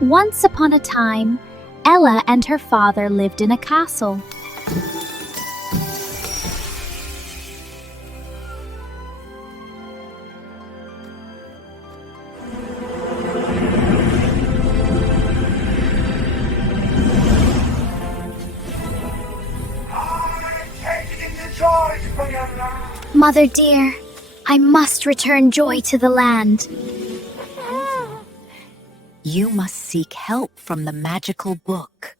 Once upon a time, Ella and her father lived in a castle. Mother dear, I must return joy to the land. You must seek help from the magical book.